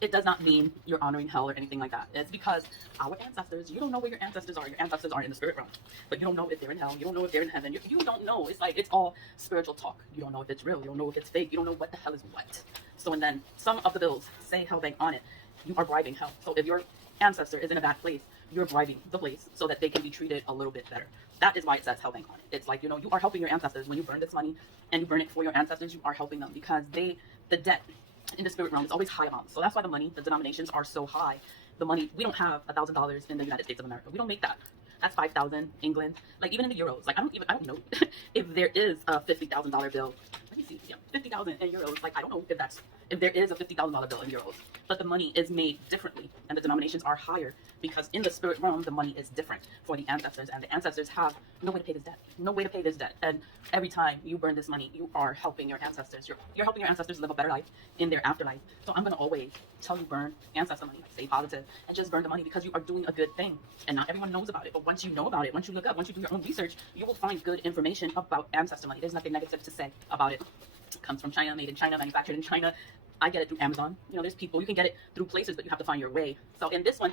it does not mean you're honoring hell or anything like that. It's because our ancestors, you don't know where your ancestors are. Your ancestors are in the spirit realm, but you don't know if they're in hell. You don't know if they're in heaven. You don't know. It's like, it's all spiritual talk. You don't know if it's real. You don't know if it's fake. You don't know what the hell is what. So, and then some of the bills say hell bank on it. You are bribing hell. So if your ancestor is in a bad place, you're bribing the place so that they can be treated a little bit better. That is why it says hell bank on it. It's like, you know, you are helping your ancestors. When you burn this money and you burn it for your ancestors, you are helping them, because the debt in the spirit realm is always high amounts. So that's why the money, the denominations are so high. The money, we don't have $1,000 in the United States of America. We don't make that. That's 5,000 England. Like, even in the euros, like, I don't know if there is a $50,000 bill. Let me see. Yeah, 50,000 in euros. Like, I don't know if there is a $50,000 bill in euros, but the money is made differently and the denominations are higher, because in the spirit realm, the money is different for the ancestors, and the ancestors have no way to pay this debt. No way to pay this debt. And every time you burn this money, you are helping your ancestors. You're helping your ancestors live a better life in their afterlife. So I'm going to always tell you, burn ancestor money. Stay positive and just burn the money, because you are doing a good thing. And not everyone knows about it, but once you know about it, once you look up, once you do your own research, you will find good information about ancestor money. There's nothing negative to say about it. It comes from China, made in China, manufactured in China. I get it through Amazon. You know, there's people, you can get it through places, but you have to find your way. So in this one,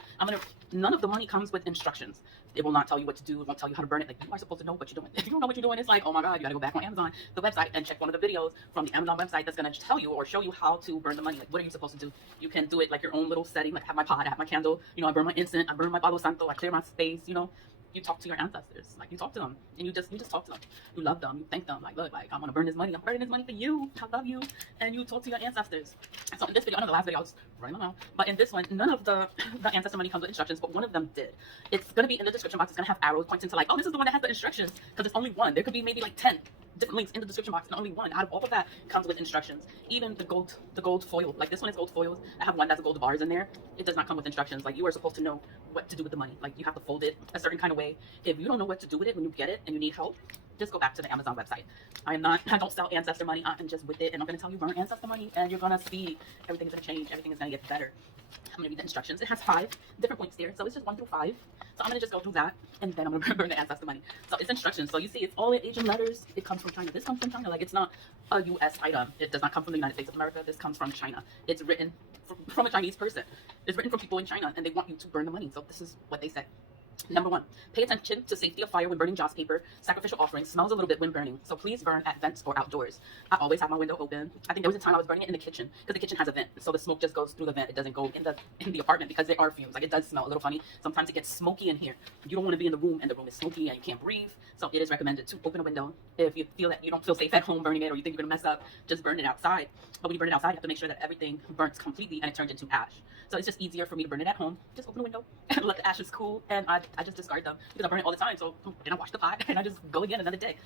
none of the money comes with instructions. It will not tell you what to do. It won't tell you how to burn it. Like, you are supposed to know what you're doing. If you don't know what you're doing, it's like, oh my God, you gotta go back on Amazon, the website, and check one of the videos from the Amazon website that's gonna tell you or show you how to burn the money. Like, what are you supposed to do? You can do it like your own little setting. Like, I have my pot, I have my candle, you know, I burn my incense, I burn my Palo Santo, I clear my space, you know. You talk to your ancestors, like, you talk to them, and you just talk to them. You love them, you thank them, like, look, like, I'm gonna burn this money. I'm burning this money for you. I love you. And you talk to your ancestors. So in this video, I know the last video I was running them out, but in this one, none of the ancestor money comes with instructions, but one of them did. It's gonna be in the description box. It's gonna have arrows pointing to, like, oh, this is the one that has the instructions, because it's only one. There could be maybe like 10 different links in the description box, and only one out of all of that comes with instructions. Even the gold foil, like this one is gold foils. I have one that's gold bars in there. It does not come with instructions. Like, you are supposed to know what to do with the money. Like, you have to fold it a certain kind of way. If you don't know what to do with it when you get it and you need help, just go back to the Amazon website. I don't sell ancestor money. I'm just with it, and I'm going to tell you, burn ancestor money, and you're going to see everything is going to change. Everything is going to get better. I'm going to read the instructions. It has 5 different points here, so it's just 1 through 5. So I'm going to just go through that, and then I'm going to burn the ancestor money. So it's instructions. So you see, it's all in Asian letters. It comes from China. This comes from China. Like, it's not a U.S. item. It does not come from the United States of America. This comes from China. It's written from a Chinese person. It's written from people in China, and they want you to burn the money. So this is what they say. Number 1, pay attention to safety of fire when burning joss paper. Sacrificial offering smells a little bit when burning, so please burn at vents or outdoors. I always have my window open. I think there was a time I was burning it in the kitchen, because the kitchen has a vent, so the smoke just goes through the vent. It doesn't go in the apartment, because there are fumes. Like, it does smell a little funny. Sometimes it gets smoky in here. You don't want to be in the room and the room is smoky and you can't breathe. So it is recommended to open a window. If you feel that you don't feel safe at home burning it, or you think you're gonna mess up, just burn it outside. But when you burn it outside, you have to make sure that everything burns completely and it turns into ash. So it's just easier for me to burn it at home. Just open a window and let the ashes cool, and I just discard them, because I burn it all the time. So then I wash the pot and I just go again another day.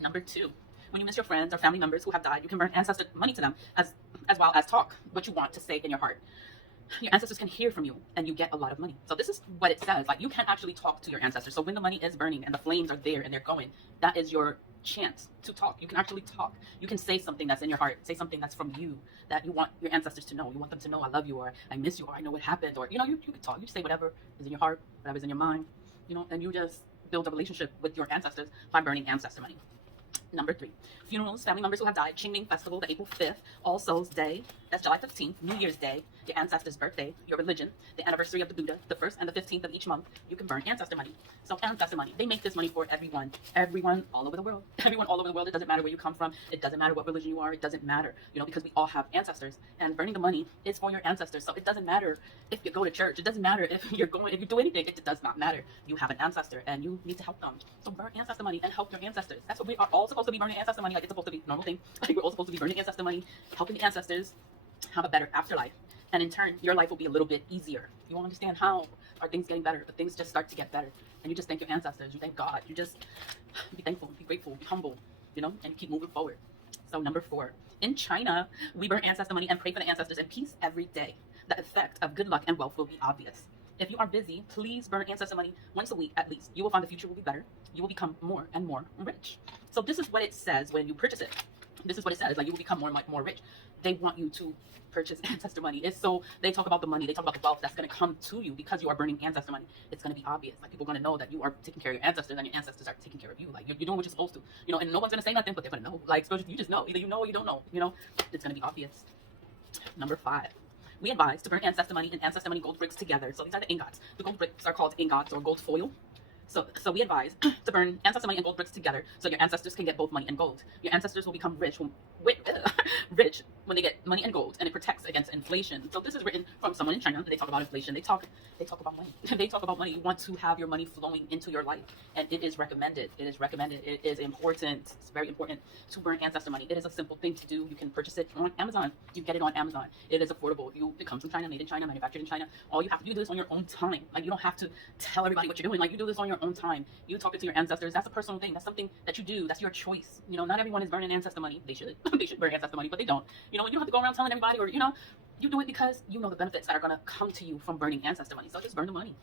Number 2, when you miss your friends or family members who have died, you can burn ancestor money to them, as well as talk what you want to say in your heart. Your ancestors can hear from you, and you get a lot of money. So this is what it says. Like, you can actually talk to your ancestors. So when the money is burning and the flames are there and they're going, that is your chance to talk. You can actually talk. You can say something that's in your heart. Say something that's from you, that you want your ancestors to know. You want them to know, I love you, or I miss you, or I know what happened, or, you know, you can talk. You say whatever is in your heart, whatever's in your mind, you know, and you just build a relationship with your ancestors by burning ancestor money. Number 3, funerals, family members who have died, Qingming Festival, the April 5th, All Souls Day, that's July 15th, New Year's Day, your ancestor's birthday, your religion, the anniversary of the Buddha, the 1st and the 15th of each month, you can burn ancestor money. So ancestor money, they make this money for everyone all over the world. Everyone all over the world. It doesn't matter where you come from. It doesn't matter what religion you are. It doesn't matter, you know, because we all have ancestors, and burning the money is for your ancestors. So it doesn't matter if you go to church. It doesn't matter if you do anything. It does not matter. You have an ancestor, and you need to help them. So burn ancestor money and help your ancestors. That's what we are all supposed to be, burning ancestor money. Like, it's supposed to be a normal thing. Like, we're all supposed to be burning ancestor money, helping the ancestors have a better afterlife. And in turn, your life will be a little bit easier. You won't understand how are things getting better, but things just start to get better. And you just thank your ancestors. You thank God. You just be thankful, be grateful, be humble, you know, and keep moving forward. So number 4, in China, we burn ancestor money and pray for the ancestors in peace every day. The effect of good luck and wealth will be obvious. If you are busy, please burn ancestor money once a week at least. You will find the future will be better. You will become more and more rich. So this is what it says when you purchase it. This is what it says. Like, you will become more and more rich. They want you to purchase ancestor money. It's so they talk about the money. They talk about the wealth that's going to come to you because you are burning ancestor money. It's going to be obvious. Like, people are going to know that you are taking care of your ancestors, and your ancestors are taking care of you. Like, you're doing what you're supposed to, you know. And no one's going to say nothing, but they're going to know. Like, you just know. Either you know or you don't know. You know, it's going to be obvious. Number 5. we advise to burn ancestor money and ancestor money gold bricks together. So these are the ingots. The gold bricks are called ingots or gold foil. So we advise to burn ancestor money and gold bricks together so your ancestors can get both money and gold. Your ancestors will become rich rich when they get money and gold, and it protects against inflation. So this is written from someone in China. They talk about inflation. They talk about money. They talk about money. You want to have your money flowing into your life, and it is recommended. It is recommended. It is important. It's very important to burn ancestor money. It is a simple thing to do. You can purchase it on Amazon. You get it on Amazon. It is affordable. It comes from China, made in China, manufactured in China. All you have to do this on your own time. Like, you don't have to tell everybody what you're doing. Like, you do this on your own time. You talk it to your ancestors. That's a personal thing. That's something that you do. That's your choice. You know, not everyone is burning ancestor money. They should. They should burn ancestor money, but they don't. You know, you don't have to go around telling everybody, or, you know, you do it because you know the benefits that are going to come to you from burning ancestor money. So just burn the money.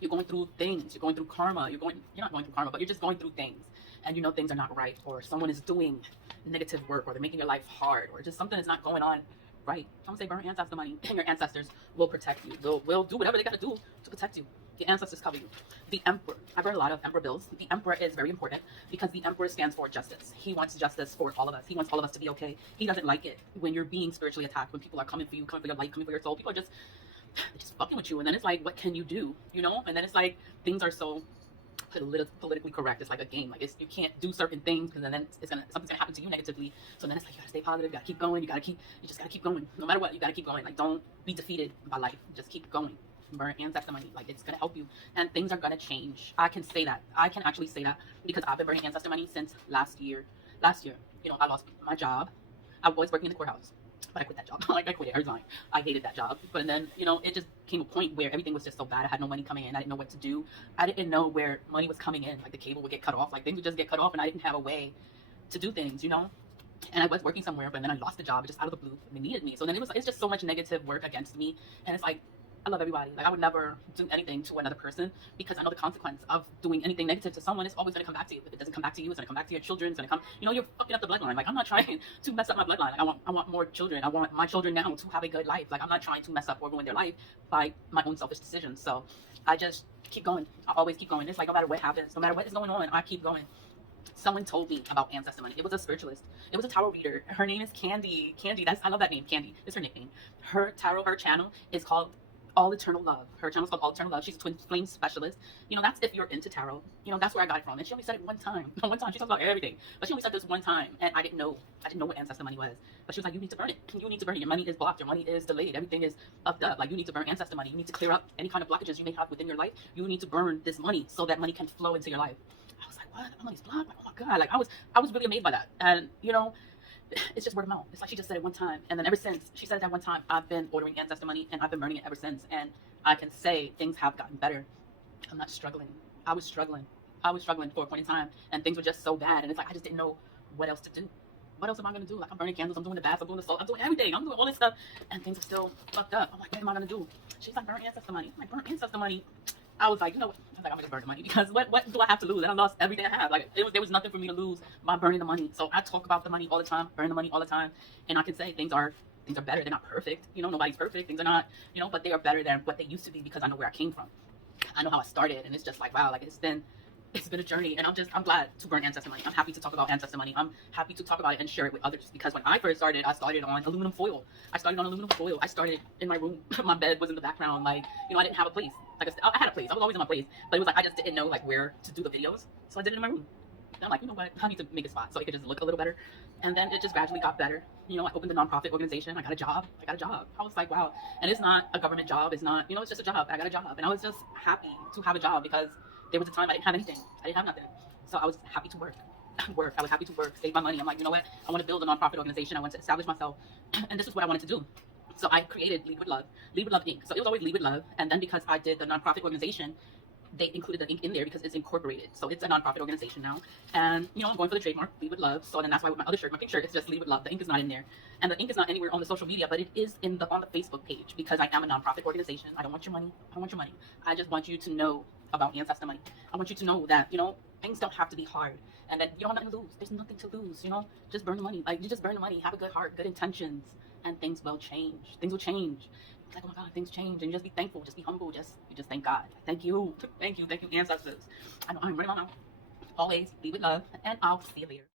You're going through things. You're going through karma. You're not going through karma, but you're just going through things. And you know things are not right, or someone is doing negative work, or they're making your life hard, or just something is not going on right. I'm going to say burn ancestor money, and your ancestors will protect you. They'll do whatever they got to do to protect you. The ancestors cover you. The emperor. I burn a lot of emperor bills. The emperor is very important because the emperor stands for justice. He wants justice for all of us. He wants all of us to be okay. He doesn't like it when you're being spiritually attacked, when people are coming for you, coming for your life, coming for your soul. People are just fucking with you. And then it's like, what can you do? You know? And then it's like, things are so politically correct. It's like a game. Like, you can't do certain things because then something's gonna happen to you negatively. So then it's like, you gotta stay positive. You gotta keep going. You just gotta keep going. No matter what, you gotta keep going. Like, don't be defeated by life. Just keep going. Burn ancestor money. Like, it's gonna help you, and things are gonna change. I can say that. I can actually say that because I've been burning ancestor money since last year. You know, I lost my job. I was working in the courthouse, but I quit that job. Like, I quit it. I resigned. I hated that job. But then, you know, it just came a point where everything was just so bad. I had no money coming in. I didn't know what to do. I didn't know where money was coming in. Like, the cable would get cut off. Like, things would just get cut off, and I didn't have a way to do things, you know? And I was working somewhere, but then I lost the job just out of the blue. They needed me. So then it's just so much negative work against me. And it's like, I love everybody. Like, I would never do anything to another person because I know the consequence of doing anything negative to someone is always going to come back to you. If it doesn't come back to you, it's going to come back to your children. It's going to come, you know, you're fucking up the bloodline. Like, I'm not trying to mess up my bloodline. Like, I want more children. I want my children now to have a good life. Like, I'm not trying to mess up or ruin their life by my own selfish decisions. So I just keep going. I always keep going. It's like, no matter what happens, no matter what is going on, I keep going. Someone told me about ancestor money. It was a spiritualist. It was a tarot reader. Her name is Candy. Candy. I love that name. Candy. It's her nickname. Her channel is called All Eternal Love. Her channel is called All Eternal Love. She's a twin flame specialist. You know, that's if you're into tarot. You know, that's where I got it from. And she only said it one time. One time. She talks about everything. But she only said this one time. And I didn't know what ancestor money was. But she was like, you need to burn it. You need to burn it. Your money is blocked. Your money is delayed. Everything is fucked up. Like, you need to burn ancestor money. You need to clear up any kind of blockages you may have within your life. You need to burn this money so that money can flow into your life. I was like, what? My money's blocked? Like, oh my God. Like, I was really amazed by that. And, you know, it's just word of mouth. It's like she just said it one time. And then ever since she said it that one time, I've been ordering ancestor money and I've been burning it ever since. And I can say things have gotten better. I'm not struggling. I was struggling for a point in time, and things were just so bad. And it's like, I just didn't know what else to do. What else am I going to do? Like, I'm burning candles, I'm doing the baths, I'm doing the salt, I'm doing everything. I'm doing all this stuff, and things are still fucked up. I'm like, what am I going to do? She's like, burn ancestor money. I'm like, burn ancestor money. I was like, you know what? I was like, I'm going to burn the money because what do I have to lose? And I lost everything I have. Like, there was nothing for me to lose by burning the money. So I talk about the money all the time, burn the money all the time. And I can say things are better. They're not perfect. You know, nobody's perfect. Things are not, you know, but they are better than what they used to be because I know where I came from. I know how I started. And it's just like, wow, like it's been a journey. And I'm glad to burn ancestor money. I'm happy to talk about ancestor money. I'm happy to talk about it and share it with others because when I first started, I started on aluminum foil. I started in my room. My bed was in the background. Like, you know, I didn't have a place. Like, I had a place. I was always in my place. But it was like, I just didn't know like where to do the videos. So I did it in my room. And I'm like, you know what? I need to make a spot so it could just look a little better. And then it just gradually got better. You know, I opened a nonprofit organization. I got a job. I was like, wow. And it's not a government job. It's not, you know, it's just a job. I got a job. And I was just happy to have a job because there was a time I didn't have anything. I didn't have nothing. So I was happy to work. I was happy to work, save my money. I'm like, you know what? I want to build a nonprofit organization. I want to establish myself. And this is what I wanted to do. So I created Lead with Love Inc. So it was always Lead with Love. And then because I did the nonprofit organization, they included the ink in there because it's incorporated. So it's a nonprofit organization now. And, you know, I'm going for the trademark, Lead with Love. So then that's why with my other shirt, my pink shirt, it's just Lead with Love. The ink is not in there. And the ink is not anywhere on the social media, but it is on the Facebook page because I am a nonprofit organization. I don't want your money. I want your money. I just want you to know about ancestor money. I want you to know that, you know, things don't have to be hard. And that you don't have nothing to lose. There's nothing to lose, you know? Just burn the money. Like, you just burn the money. Have a good heart, good intentions, and things will change. Things will change. It's like, oh my God, things change. And you just be thankful. Just be humble. You just thank God. Thank you. Thank you, ancestors. I know I'm running on now. Always be with love, and I'll see you later.